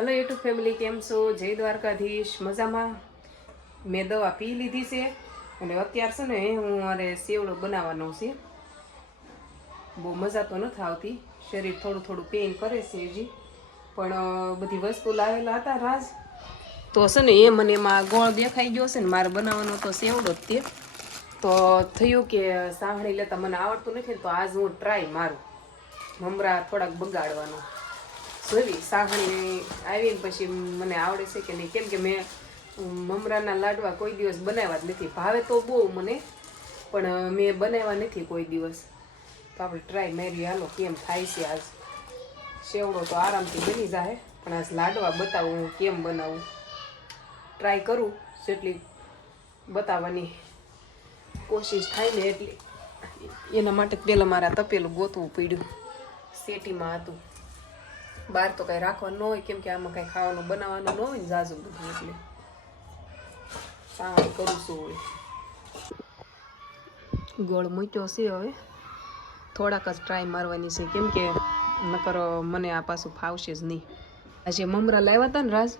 Hello YouTube family કેમ છો? જય દ્વારકાધીશ. મજામાં? મેં દવા પી લીધી છે. અને અત્યાર છે ને હું મારે સેવડો બનાવવાનો છે. બહુ મજા તો નથી આવતી. શરીર થોડું થોડું પેઇન કરે છે હજી. પણ બધી વસ્તુ લાવેલા હતા રાજ. તો છે ને એ મને એમાં ગોળ દેખાઈ ગયો છે ને મારે બનાવવાનો તો સેવડો જ તે તો થયું કે સાંભળી લેતા મને આવડતું નથી તો આજ હું ટ્રાય મારું. મમરા થોડાક બગાડવાનો. જોવી સાહણી આવીને પછી મને આવડે છે કે નહીં. કેમ કે મેં મમરાના લાડવા કોઈ દિવસ બનાવ્યા જ નથી. ભાવે તો બહુ મને, પણ મેં બનાવ્યા નથી કોઈ દિવસ. તો આપણે ટ્રાય મારી હાલો, કેમ થાય છે આજ? સેવડો તો આરામથી બની જાય, પણ આજ લાડવા બતાવું હું કેમ બનાવું. ટ્રાય કરું, જેટલી બતાવવાની કોશિશ થાય ને એટલી. એના માટે પહેલાં મારા તપેલું ગોતવું પડ્યું. સેટીમાં હતું. બહાર તો કાંઈ રાખવાનું ન હોય, કેમ કે આમાં કાંઈ ખાવાનું બનાવવાનું ન હોય ને ઝાઝું બધું એટલે. સાવણ કરું છું હોય. ગોળ મૂક્યો છે હવે. થોડાક જ ટ્રાય મારવાની છે, કેમ કે નકર મને આ પાછું ફાવશે જ નહીં. આજે મમરા લાવ્યા હતા ને રાજ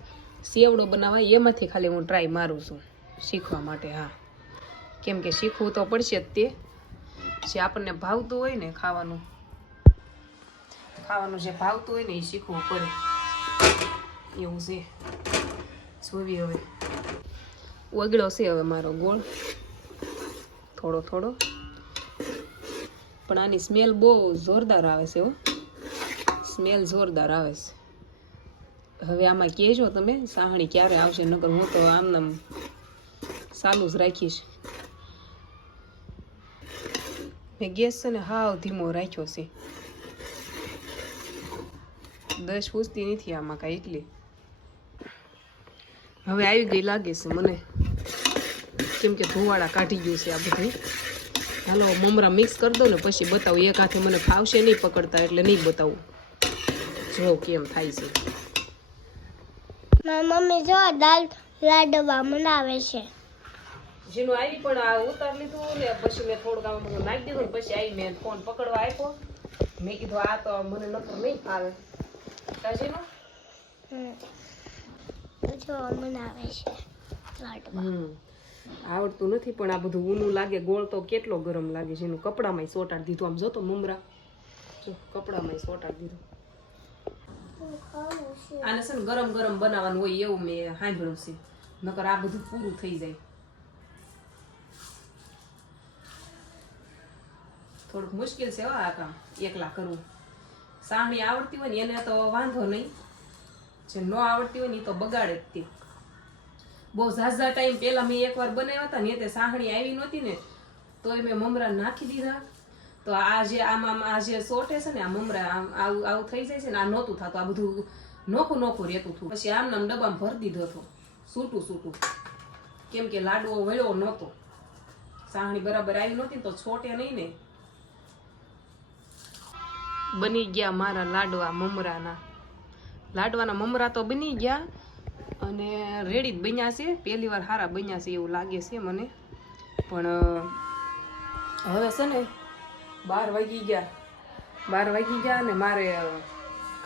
સેવડો બનાવવા એમાંથી ખાલી હું ટ્રાય મારું છું, શીખવા માટે, હા. કેમ કે શીખવું તો પડશે જ તે. જે આપણને ભાવતું હોય ને ખાવાનું. ખાવાનું જે ભાવતું હોય ને એ શીખવું પડે. એવું છે. સુવી હવે. ઓગળો છે હવે મારો ગોળ. થોડો થોડો. પણ આની સ્મેલ બહુ જોરદાર આવે છે હો. સ્મેલ જોરદાર આવે છે. હવે આમાં કહેજો તમે, સાહણી ક્યારે આવશે? નકર હું તો આમ ચાલુ જ રાખીશ. મેં ગેસ છે ને હાવ ધીમો રાખ્યો છે. દસ પૂછતી નથી આમાં કાંઈ એટલી હવે આવી ગઈ લાગે છે મને. કેમ કે ધોવાળા કાઢી ગયું છે આ બધું. હાલો મમરા મિક્સ કરી દો ને પછી બતાવું. એક હાથે મને ફાવશે નહીં પકડતા એટલે નહીં બતાવું. જો કેમ થાય છે. મમ્મી જો દાલ લાડવા બનાવે છે. જેનું આવી પણ આ ઉતાર લીધું ને પછી મેં થોડુંક આમ નાખી દીધું પછી આવી મેં ફોન પકડવા આપ્યો. મેં કીધું આ તો મને નકર નહીં ફાવે. કાજીનું જો બનાવે છે આવડતું નથી પણ આ બધું ઊનું લાગે. ગોળ તો કેટલો ગરમ લાગે છે. એનું કપડામાં સોટાડી દીધું. આમ જોતો મમરા. જો કપડામાં સોટાડી દીધું. આને છે ને ગરમ ગરમ બનાવવાનું હોય એવું મેં સાંભળ્યું છે. નકર આ બધું પૂરું થઈ જાય. થોડુંક મુશ્કેલ છે હો આ કામ. એકલા કરવું. સાહણી આવડતી હોય ને એને તો વાંધો નહીં. જે ન આવડતી હોય ને એ તો બગાડે જ તે. બહુ ઝાઝા ટાઈમ પહેલાં મેં એકવાર બનાવ્યા હતા ને તે સાહણી આવી નહોતી ને, તોય મેં મમરા નાખી દીધા. તો આ જે આમાં આ જે સોટે છે ને આ મમરા આવું આવું થઈ જાય છે ને આ નહોતું થતું, આ બધું નોખું નોખું રહેતું હતું. પછી આમને આમ ડબ્બામાં ભરી દીધો હતો. સૂટું સૂટું. કેમ કે લાડવો વળ્યો નહોતો. સાહણી બરાબર આવી નહોતી તો છોટે નહીં ને બની ગયા મારા લાડવા મમરાના. લાડવાના મમરા તો બની ગયા અને રેડી જ બન્યા છે. પહેલી વાર સારા બન્યા છે એવું લાગે છે મને. પણ હવે છે ને બાર વાગી ગયા. બાર વાગી ગયા અને મારે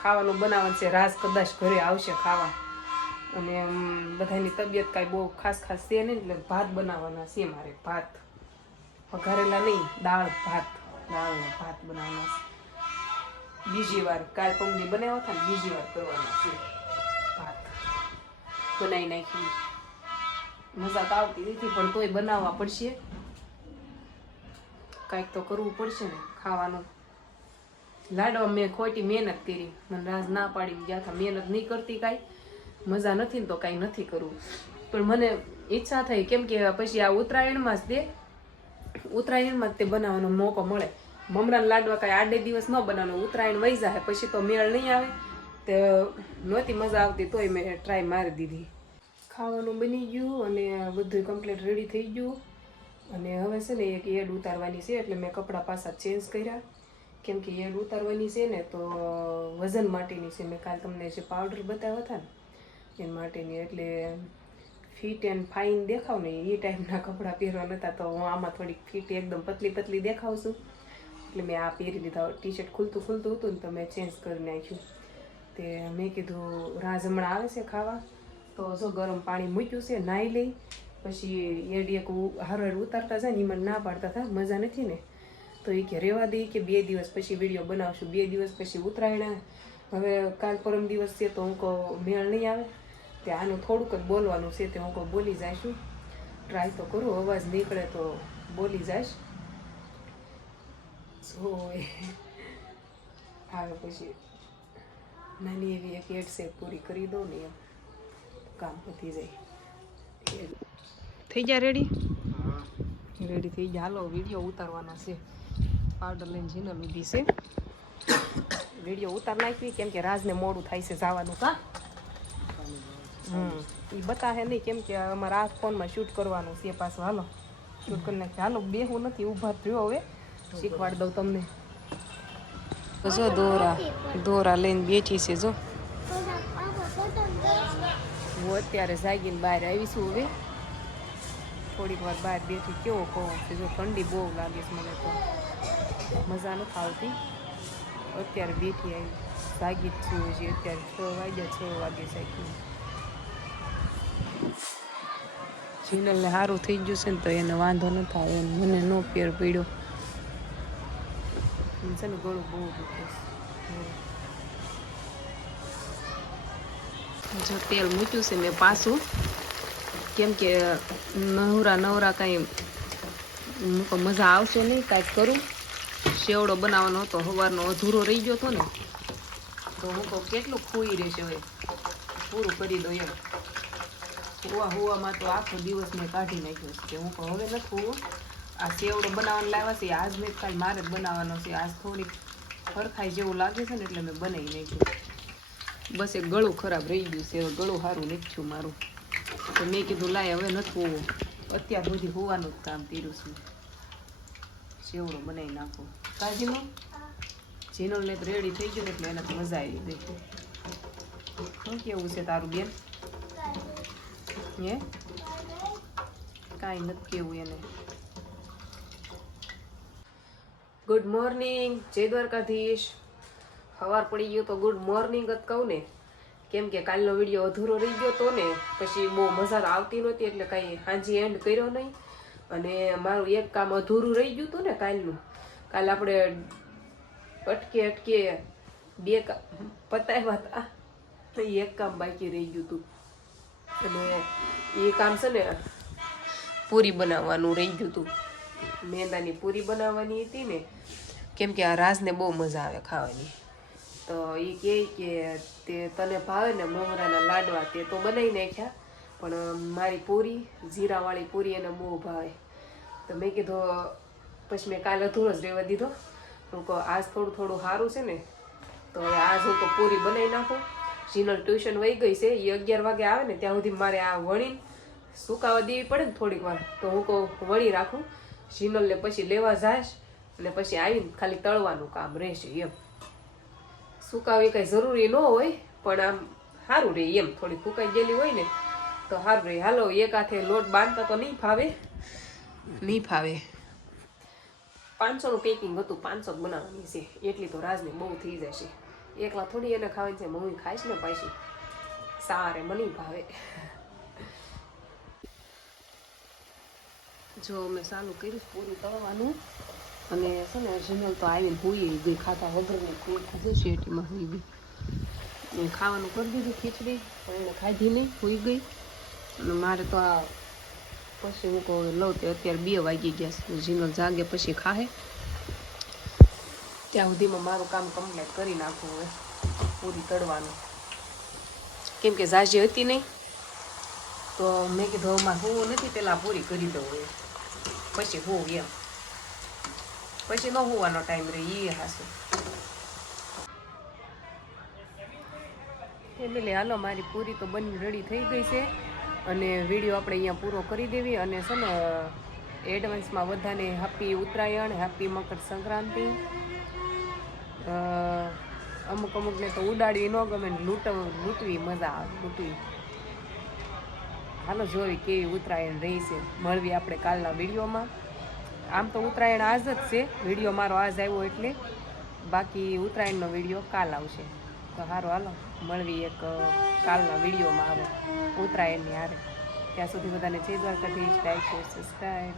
ખાવાનું બનાવવાનું છે. રાસ કદાચ ઘરે આવશે ખાવા. અને બધાની તબિયત કાંઈ બહુ ખાસ ખાસ છે નહીં, એટલે ભાત બનાવવાના છે મારે. ભાત. વઘારેલા નહીં, દાળ ભાત. દાળ ભાત બનાવવાના છે. બીજી વાર કાલ પમદી બનાવ્યા હતા ને બીજી વાર કરવાનો છે. ભાત બનાવી નાખી મજા તો આવતી નથી, પણ તોય બનાવવા પડશે. કાંઈક તો કરવું પડશે ને, ખાવાનું. લાડવા મેં ખોટી મહેનત કરી. મને રાજ ના પાડી ગયા હતા મહેનત નહીં કરતી કાંઈ. મજા નથી ને તો કાંઈ નથી કરવું. પણ મને ઈચ્છા થઈ, કેમ કે પછી આ ઉત્તરાયણમાં જ તે ઉત્તરાયણમાં જ તે બનાવવાનો મોકો મળે. મમરાના લાડવા કાંઈ આડે દિવસ ન બનાવવાનો, ઉત્તરાયણ વહી જાય પછી તો મેળ નહીં આવે. તો નહોતી મજા આવતી, તોય મેં ટ્રાય મારી દીધી. ખાવાનું બની ગયું અને બધું કમ્પ્લીટ રેડી થઈ ગયું. અને હવે છે ને એક એડ ઉતારવાની છે, એટલે મેં કપડાં પાછા ચેન્જ કર્યા. કેમ કે એડ ઉતારવાની છે ને, તો વજન માટેની છે. મેં કાલ તમને જે પાવડર બતાવ્યા હતા ને, એ માટેની. એટલે ફિટ એન્ડ ફાઇન દેખાવ ને, એ ટાઈપના કપડાં પહેરવા નતા, તો હું આમાં થોડીક ફિટ એકદમ પતલી પતલી દેખાવ છું. એટલે મેં આ પહેરી લીધા. ટી શર્ટ ખુલતું ખુલતું હતું ને તો મેં ચેન્જ કરી નાખ્યું. તે મેં કીધું રાજ હમણાં આવે છે ખાવા. તો જો ગરમ પાણી મૂક્યું છે નાહી લઈ. પછી એડી એક હારો ઉતારતા જાય ને એમાં ના પાડતા હતા. મજા નથી ને. તો એ કે રહેવા દઈ કે બે દિવસ પછી વીડિયો બનાવશું. બે દિવસ પછી ઉતરાયણ હવે કાલ પરમ દિવસ છે તો હું કહું, મેળ નહીં આવે. તે આનું થોડુંક જ બોલવાનું છે તે હું કહું, બોલી જઈશું. ટ્રાય તો કરું, અવાજ નીકળે તો બોલી જઈશ. સો આવે પછી નાની એવી એક એડ છે પૂરી કરી દઉં ને એમ. કામ પતી જાય. થઈ ગયા રેડી રેડી થઈ ગયા હાલો વીડિયો ઉતારવાનો છે. પાવડર લઈને જીને લીધી છે. વીડિયો ઉતાર નાખવી કેમ કે રાજને મોડું થાય છે જવાનું કા? હમ. એ બતાવે નહીં કેમ કે અમારા આ ફોનમાં શૂટ કરવાનું છે પાછું. હાલો શૂટ કરી નાખીએ. હાલો બેહું નથી ઊભા થયો હવે. શીખવાડી દઉં તમને. જો દોરા દોરા લઈને બેઠી છે જો. હું અત્યારે જાગીને બહાર આવીશું હવે. થોડીક વાર બહાર બેઠી કેવો કહો કે જો ઠંડી બહુ લાગે છે મને તો. મજા નથી આવતી. અત્યારે બેઠી આવી જાગી જ છું હજી. અત્યારે છ વાગ્યા છ વાગે જાગી. જીનલને સારું થઈ ગયું છે ને તો એને વાંધો ન થાય એમ મને નો પેર પડ્યો. છે ને ગળું બહુ દુખે છે જો તેલ મૂક્યું છે મેં પાછું કેમ કે નવરા નવરા કાંઈ મજા આવશે નહીં કાંઈક કરું શેવડો બનાવવાનો હતો સવારનો અધૂરો રહી ગયો હતો ને તો હું કહું કેટલું ખોઈ રહેશે હવે પૂરું કરી દો એમ હુવા હુવામાં તો આખો દિવસ મેં કાઢી નાખ્યો છે હું કહું હવે નથી હોવું આ સેવડો બનાવવાનો લાવ્યા છે, આજ મેં કાલ મારે જ બનાવવાનો છે, આજ થોડીક ફરખાઈ જેવું લાગે છે ને એટલે મેં બનાવી નાખ્યું. બસ એ ગળું ખરાબ રહી ગયું છે ગળું સારું નીકળ્યું મારું. તો મેં કીધું, લાય, હવે નથી હોવું. અત્યાર સુધી હોવાનું જ કામ કર્યું છું. સેવડો બનાવી નાખો. કાજીનો? જીનલને તો રેડી થઈ ગયું એટલે એને મજા આવી ગઈ. શું કેવું છે તારું બેન? હે? કાંઈ નથી કેવું એને. ગુડ મોર્નિંગ જય દ્વારકાધીશ. સવાર પડી ગયો તો ગુડ મોર્નિંગ જ કહું ને. કેમ કે કાલનો વીડિયો અધૂરો રહી ગયો તો ને, પછી બહુ મજા આવતી નહોતી એટલે કાંઈ હાજી એન્ડ કર્યો નહીં. અને મારું એક કામ અધૂરું રહી ગયું હતું ને કાલનું. કાલ આપણે અટકે અટકે બે કામ પતાવ્યા હતા. તો એક કામ બાકી રહી ગયું હતું. અને એ કામ છે ને, પૂરી બનાવવાનું રહી ગયું હતું. મેંદાની પૂરી બનાવવાની હતી ને, કેમ કે આ રાજને બહુ મજા આવે ખાવાની. તો એ કહે કે તે તને ભાવે ને મમરાના લાડવા તે તો બનાવી નાખ્યા, પણ મારી પૂરી, જીરાવાળી પૂરી એને બહુ ભાવે. તો મેં કીધું, પછી મેં કાલે અધૂરો જ રહેવા દીધો. હું કહું, આજ થોડું થોડું સારું છે ને, તો હવે આજ હું તો પૂરી બનાવી નાખું. જીનલ ટ્યુશન વહી ગઈ છે એ અગિયાર વાગે આવે ને, ત્યાં સુધી મારે આ વણીને સુકાવા દેવી પડે ને થોડીક વાર. તો હું કહું, વણી રાખું. જીનલને પછી લેવા જાશ અને પછી આવીને ખાલી તળવાનું કામ રહેશે એમ. સુકાવી કંઈ જરૂરી ન હોય પણ આમ સારું રહે એમ. થોડી ફૂંકાઈ ગયેલી હોય ને તો સારું રહે. હાલો એક હાથે લોટ બાંધતા તો નહીં ફાવે? નહીં ફાવે. પાંચસોનું પેકિંગ હતું પાંચસો જ બનાવવાની છે. એટલી તો રાજને બહુ થઈ જશે. એકલા થોડી એને ખાવાની છે મમ્મી ખાઈશ ને પાછી. સારે મને ભાવે. જો મેં ચાલુ કર્યું પૂરું તળવાનું અને છે ને જનલ તો આવીને ભૂઈ ગઈ ખાતા વગરની ખોટ ખાધું શેટીમાં હોઈ ગઈ. ખાવાનું કરી દીધું ખીચડી એને ખાધી નહીં, હુઈ ગઈ. અને મારે તો આ પછી હું કહું, લઉં તે અત્યારે બે વાગી ગયા છે. જીનલ જાગે પછી ખાહે. ત્યાં સુધીમાં મારું કામ કમ્પ્લીટ કરી નાખું હવે, પૂરી તળવાનું કેમ કે ઝાઝી હતી નહીં. તો મેં કીધું અમારે હોવું નથી પહેલાં પૂરી કરી દઉં એ. પછી હોવું એમ. પછી ન હોવાનો ટાઈમ રહે એ હાસું. ફેમિલી હાલો, મારી પૂરી તો બની રેડી થઈ ગઈ છે. અને વીડિયો આપણે અહીંયા પૂરો કરી દેવી અને છે ને એડવાન્સમાં બધાને હેપી ઉત્તરાયણ હેપી મકર સંક્રાંતિ. અમુક અમુકને તો ઉડાડવી ન ગમે લૂંટ લૂંટવી મજા આવે, લૂંટવી. હાલો, જોઈ કેવી ઉત્તરાયણ રહી છે. મળવી આપણે કાલના વિડીયોમાં. આમ તો ઉત્તરાયણ આજ જ છે. વીડિયો મારો આજ આવ્યો એટલે બાકી ઉત્તરાયણનો વીડિયો કાલ આવશે. તો સારું હાલો મળવી એક કાલના વિડીયોમાં આવે ઉત્તરાયણની હારે. ત્યાં સુધી બધાને જય દ્વારકાધીશ. Like share subscribe